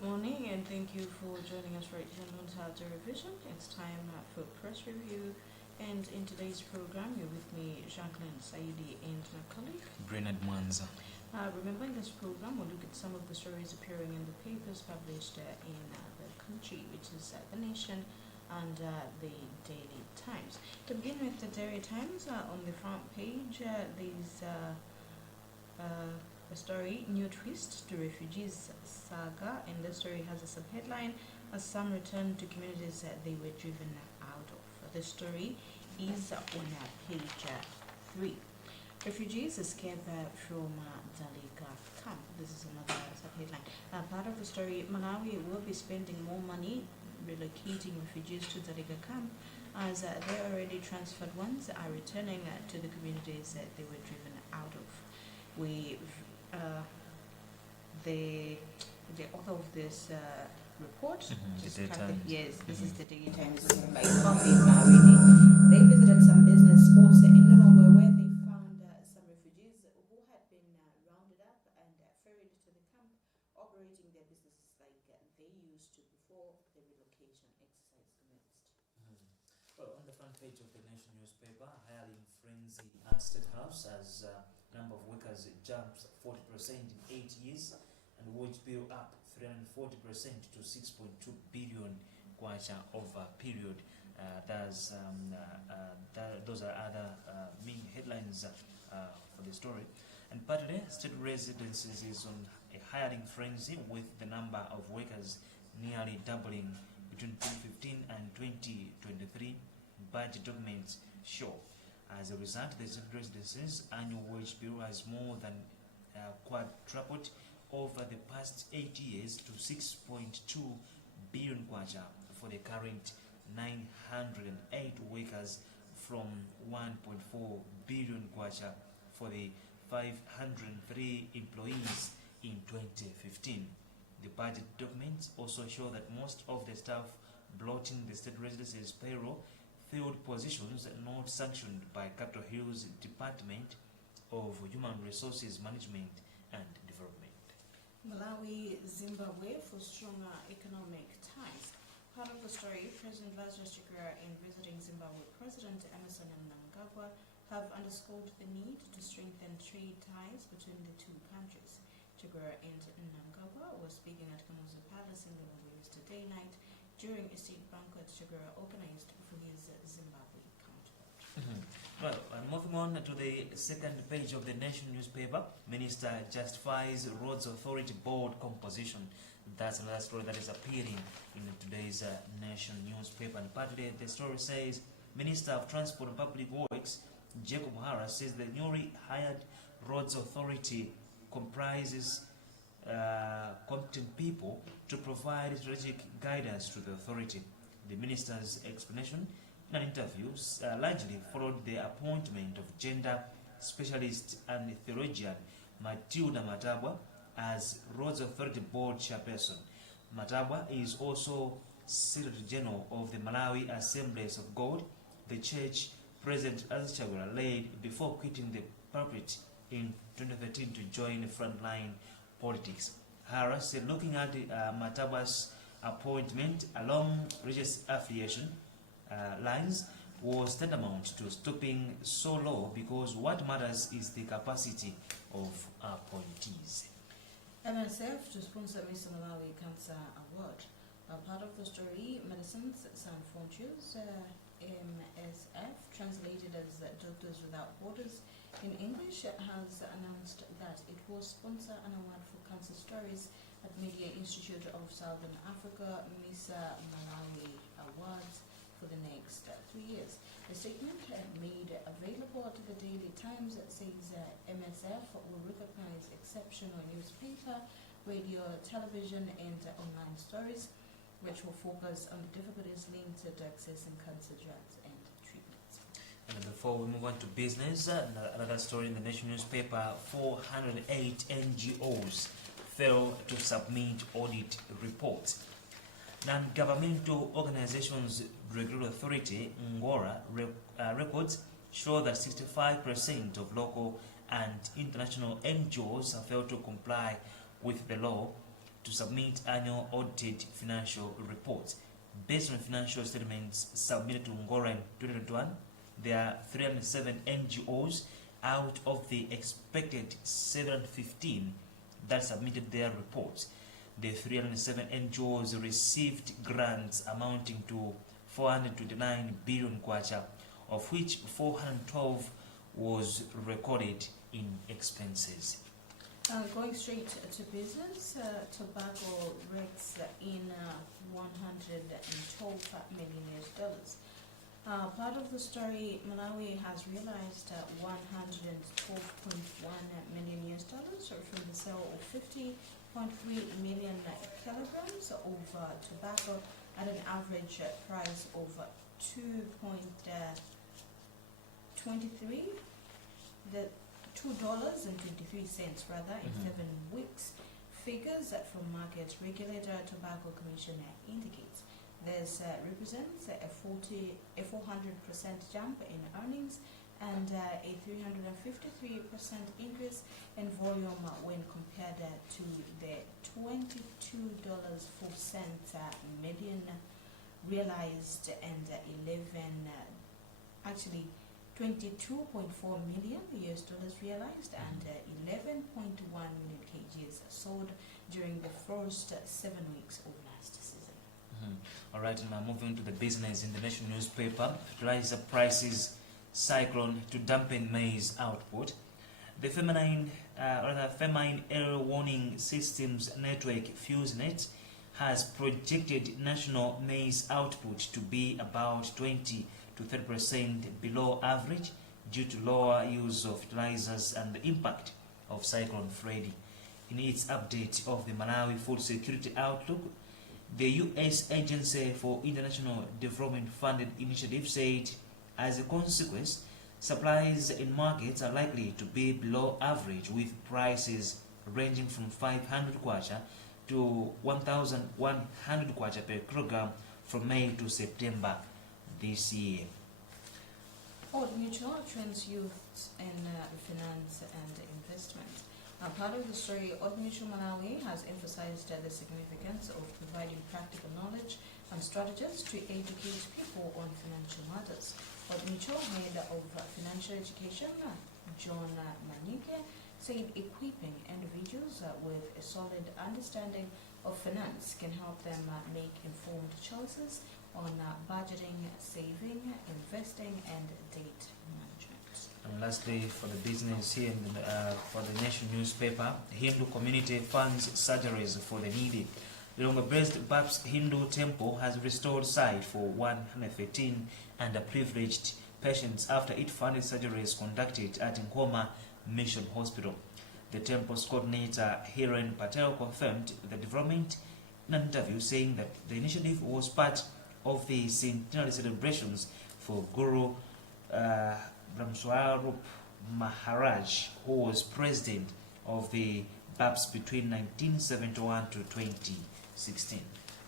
Good morning, and thank you for joining us right here on Luntha Revision. It's time for press review, and in today's program, you're with me, Jacqueline Saidi, and my colleague Bernard Mwanza. Remember, in this program, we'll look at some of the stories appearing in the papers published in the country, which is The Nation and the Daily Times. To begin with the Daily Times, on the front page, there's a story, new twist to refugees saga, and the story has a subheadline, as some return to communities that they were driven out of. The story is on page 3. Refugees escape from Dalika camp. This is another subheadline. Part of the story, Malawi will be spending more money relocating refugees to Dalika camp, as they already transferred ones are returning to the communities that they were driven out of. The author of this report, The just Daily cut the- Times. yes, this is the Daily Times by Coffee reading. They visited some business spots in Lilongwe where they found some refugees who had been rounded up and ferried to the camp, operating their businesses like they used to before the relocation exercise commenced. Well, on the front page of the Nation newspaper, hiring frenzy at State House as number of workers jumps 40% in 8 years, and wage bill up 340% to 6.2 billion kwacha over period. Those are other main headlines for the story. And partly, state residences is on a hiring frenzy, with the number of workers nearly doubling between 2015 and 2023. Budget documents show. As a result, the state residences annual wage bill has more than quadrupled over the past 8 years to 6.2 billion kwacha for the current 908 workers, from 1.4 billion kwacha for the 503 employees in 2015. The budget documents also show that most of the staff blotting the state residences payroll filled positions not sanctioned by Capitol Hill's Department of Human Resources Management and Development. Malawi, Zimbabwe for stronger economic ties. Part of the story, President Lazarus Chakwera and visiting Zimbabwe President Emerson Mnangagwa have underscored the need to strengthen trade ties between the two countries. Chakwera and Mnangagwa were speaking at Kamuzu Palace in Lilongwe yesterday night during a state banquet Chakwera organized for his Zimbabwe counterpart. Well, moving on to the second page of the Nation newspaper, Minister justifies Roads Authority Board composition. That's another story that is appearing in today's Nation newspaper. And partly the story says, Minister of Transport and Public Works, Jacob Hara, says the newly hired Roads Authority comprises competent people to provide strategic guidance to the authority. The minister's explanation in an interview largely followed the appointment of gender specialist and theologian Matilda Matabwa as Roads Authority Board chairperson. Matabwa is also Secretary General of the Malawi Assemblies of God, the church President Chakwera led before quitting the pulpit in 2013 to join frontline politics. Hara said looking at Matabwa's appointment along religious affiliation lines was tantamount to stopping so low, because what matters is the capacity of appointees. MSF to sponsor Miss Malawi Cancer Award. Part of the story, Medicines Sans Frontiers, MSF, translated as Doctors Without Borders in English, has announced that it will sponsor an award for cancer stories at Media Institute of Southern Africa Miss Malawi Awards for the next 3 years. The statement made available to the Daily Times says MSF will recognize exceptional newspaper, radio, television, and online stories, which will focus on the difficulties linked to accessing cancer drugs and treatments. And before we move on to business, another story in the Nation newspaper, 408 NGOs fail to submit audit reports. Non-governmental organizations regulatory authority, Ngora, records show that 65% of local and international NGOs have failed to comply with the law to submit annual audited financial reports. Based on financial statements submitted to Ngora in 2021, there are 307 NGOs out of the expected 715 that submitted their reports. The 307 NGOs received grants amounting to 429 billion kwacha, of which 412 was recorded in expenses. Going straight to business, tobacco rakes in $112 million. Part of the story, Malawi has realized $112.1 million from the sale of 50.3 million kilograms of tobacco at an average price of $2.23 rather in 7 weeks. Figures from Market Regulator Tobacco Commission indicates this represents a 400% jump in earnings and a 353% increase in volume when compared to the $22.04 million realized and 22.4 million US dollars realized and 11.1 million kgs sold during the first 7 weeks of last season. All right, now moving to the business in the Nation newspaper. Fertilizer prices cyclone to dampen maize output. The Feminine Early Warning Systems Network FuseNet has projected national maize output to be about 20 to 30% below average due to lower use of fertilizers and the impact of Cyclone Freddy. In its update of the Malawi Food Security Outlook, the U.S. Agency for International Development Funded Initiative said, as a consequence, supplies in markets are likely to be below average, with prices ranging from 500 kwacha to 1,100 kwacha per kilogram from May to September this year. Old Mutual trends youth in finance and investment. Part of the story, Old Mutual Malawi has emphasized the significance of providing practical knowledge and strategies to educate people on financial matters. Old Mutual Head of Financial Education, John Manike, said equipping individuals with a solid understanding of finance can help them make informed choices on budgeting, saving, investing, and debt management. And lastly, for the business here, for the Nation newspaper, Hindu community funds surgeries for the needy. The Longa-based Babs Hindu Temple has restored sight for 113 underprivileged patients after it funded surgeries conducted at Nkoma Mission Hospital. The temple's coordinator, Hiren Patel, confirmed the development in an interview, saying that the initiative was part of the centenary celebrations for Guru Brahmswarup Maharaj, who was president of the BAPS between 1971 to 2016.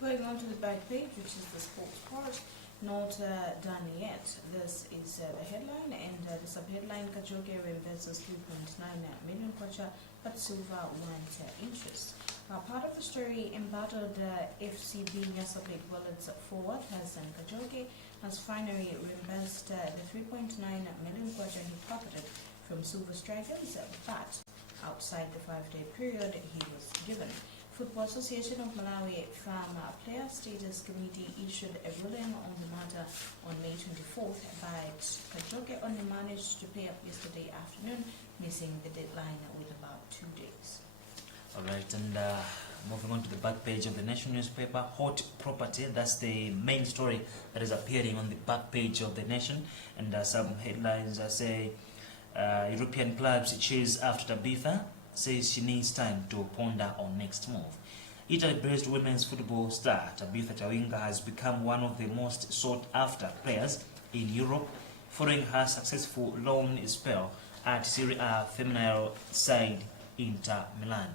Going on to the back page, which is the sports part, not done yet. This is the headline, and the subheadline, Kajoge reimburses 3.9 million kwacha, but silver warrant interest. Part of the story, embattled FCB Nyasabik Wallets forward Hassan Kajoge has finally reimbursed the 3.9 million kwacha he pocketed from Silver Strikers, but outside the 5-day period he was given. Football Association of Malawi Farm Player Status Committee issued a ruling on the matter on May 24th, but Kajoge only managed to pay up yesterday afternoon, missing the deadline with about 2 days. All right, and moving on to the back page of the Nation newspaper, hot property. That's the main story that is appearing on the back page of the Nation, and some headlines say European clubs chase after Tabitha, says she needs time to ponder on next move. Italy-based women's football star Tabitha Chawinga has become one of the most sought-after players in Europe following her successful loan spell at Serie A feminine side Inter Milan.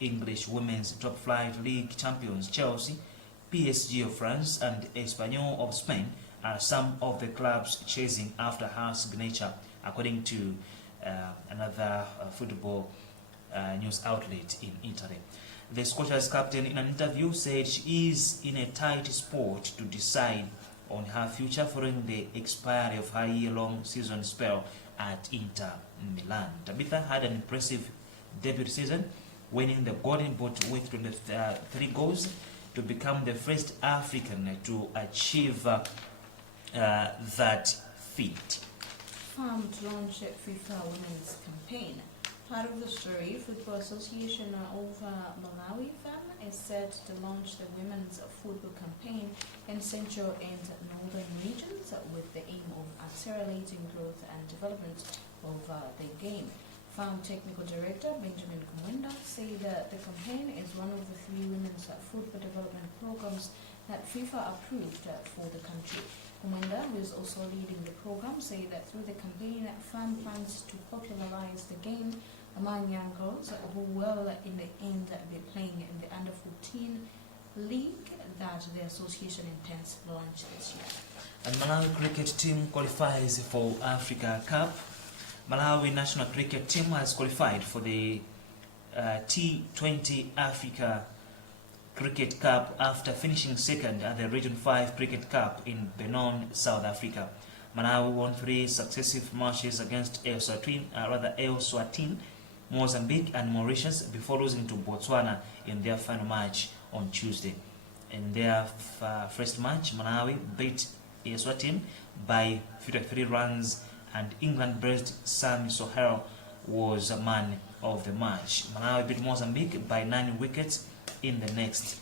English women's top-flight league champions Chelsea, PSG of France, and Espanyol of Spain are some of the clubs chasing after her signature, according to another football news outlet in Italy. The Scotia's captain, in an interview, said she is in a tight spot to decide on her future following the expiry of her year-long season spell at Inter Milan. Tabitha had an impressive debut season, winning the Golden Boot with 23 goals to become the first African to achieve that feat. FAM to launch FIFA Women's Campaign. Part of the story, Football Association of Malawi FAM is set to launch the Women's Football Campaign in Central and Northern regions with the aim of accelerating growth and development of the game. FAM Technical Director Benjamin Kumwenda said that the campaign is one of the 3 women's football development programs that FIFA approved for the country. Kumwenda, who is also leading the program, said that through the campaign, FAM plans to popularize the game among young girls who will in the end be playing in the under-14 league that the association intends to launch this year. And Malawi cricket team qualifies for Africa Cup. Malawi national cricket team has qualified for the T20 Africa Cricket Cup after finishing second at the Region 5 Cricket Cup in Benoni, South Africa. Malawi won 3 successive matches against Eswatini, Mozambique and Mauritius before losing to Botswana in their final match on Tuesday. In their first match, Malawi beat Eswatini by 53 runs and England-based Sami Sohail was a man of the match. Malawi beat Mozambique by 9 wickets in the next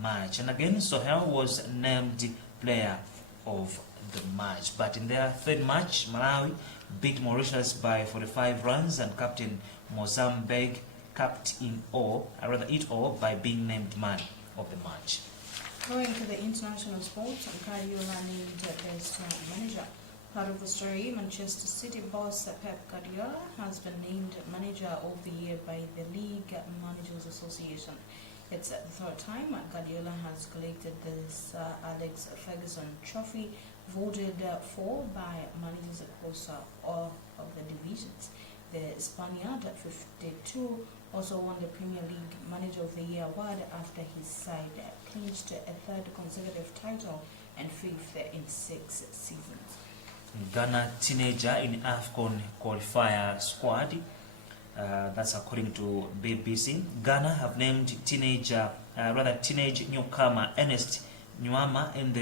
match. And again, Sohail was named player of the match. But in their third match, Malawi beat Mauritius by 45 runs and captain Mozambique capped it all by being named man of the match. Going to the international sports, Guardiola named best manager. Part of the story, Manchester City boss Pep Guardiola has been named Manager of the Year by the League Managers Association. It's the 3rd time Guardiola has collected this Alex Ferguson trophy, voted for by managers across all of the divisions. The Spaniard at 52 also won the Premier League Manager of the Year award after his side clinched a 3rd consecutive title and 5th in 6 seasons. Ghana teenager in AFCON qualifier squad. That's according to BBC. Ghana have named teenage newcomer Ernest Nwama in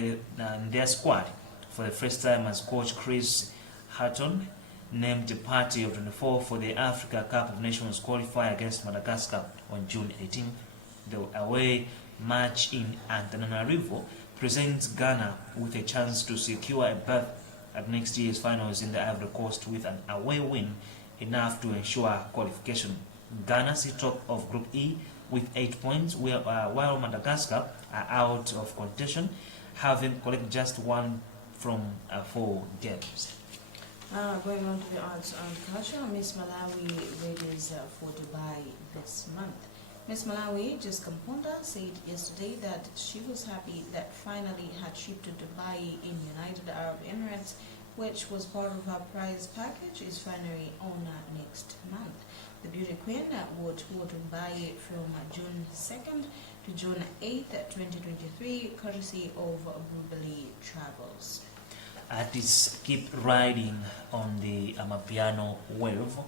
their squad for the first time as coach Chris Hatton named party of 24 for the Africa Cup of Nations qualifier against Madagascar on June 18th. The away match in Antananarivo presents Ghana with a chance to secure a berth at next year's finals in the Ivory Coast with an away win enough to ensure qualification. Ghana sit top of Group E with 8 points, while Madagascar are out of contention, having collected just 1 from 4 games. Going on to the arts and culture, Miss Malawi readies for Dubai this month. Miss Malawi Jessica Mponda said yesterday that she was happy that finally her trip to Dubai in United Arab Emirates, which was part of her prize package, is finally on next month. The beauty queen would tour Dubai from June 2nd to June 8th, 2023, courtesy of Bubali Travels. Artists keep riding on the Amapiano wave.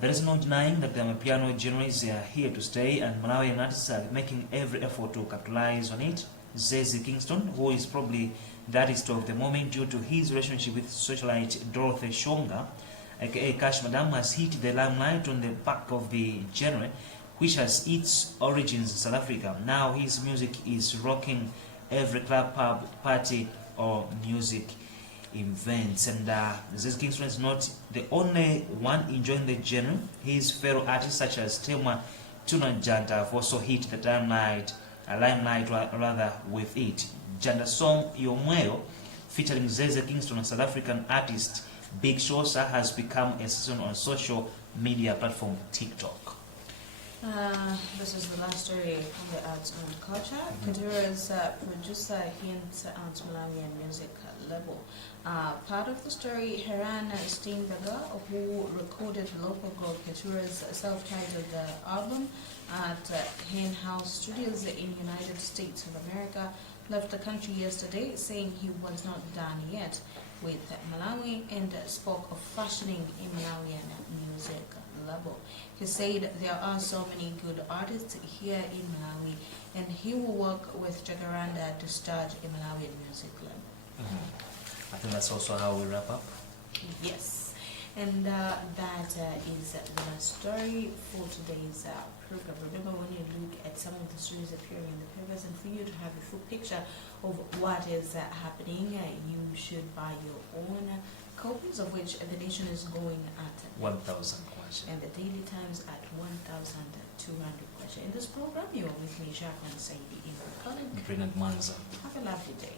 There is no denying that the Amapiano genre is here to stay, and Malawian artists are making every effort to capitalize on it. Zeze Kingston, who is probably the artist of the moment due to his relationship with socialite Dorothy Shonga, aka Cash Madam, has hit the limelight on the back of the genre, which has its origins in South Africa. Now his music is rocking every club, pub, party, or music events. And Zeze Kingston is not the only one enjoying the genre. His fellow artists such as Telma Tunajanta have also hit the limelight with it. Janda song Yomweo, featuring Zeze Kingston and South African artist Big Shosa, has become a sensation on social media platform TikTok. This is the last story on the arts and culture. Katura's producer hints at Malawian music label. Part of the story, Heran Steenberger, who recorded local group Katura's self-titled album at Hen House Studios in United States of America, left the country yesterday, saying he was not done yet with Malawi and spoke of fashioning a Malawian music label. He said there are so many good artists here in Malawi, and he will work with Jacaranda to start a Malawian music label. I think that's also how we wrap up. Yes, and that is the last story for today's program. Remember, when you look at some of the stories appearing in the papers, and for you to have a full picture of what is happening, you should buy your own copies, of which the Nation is going at 1,000 questions. and the Daily Times at 1,200 questions. In this program, you are with me, Jacqueline Saidi, in the colleague. Brilliant Manza. Have a lovely day.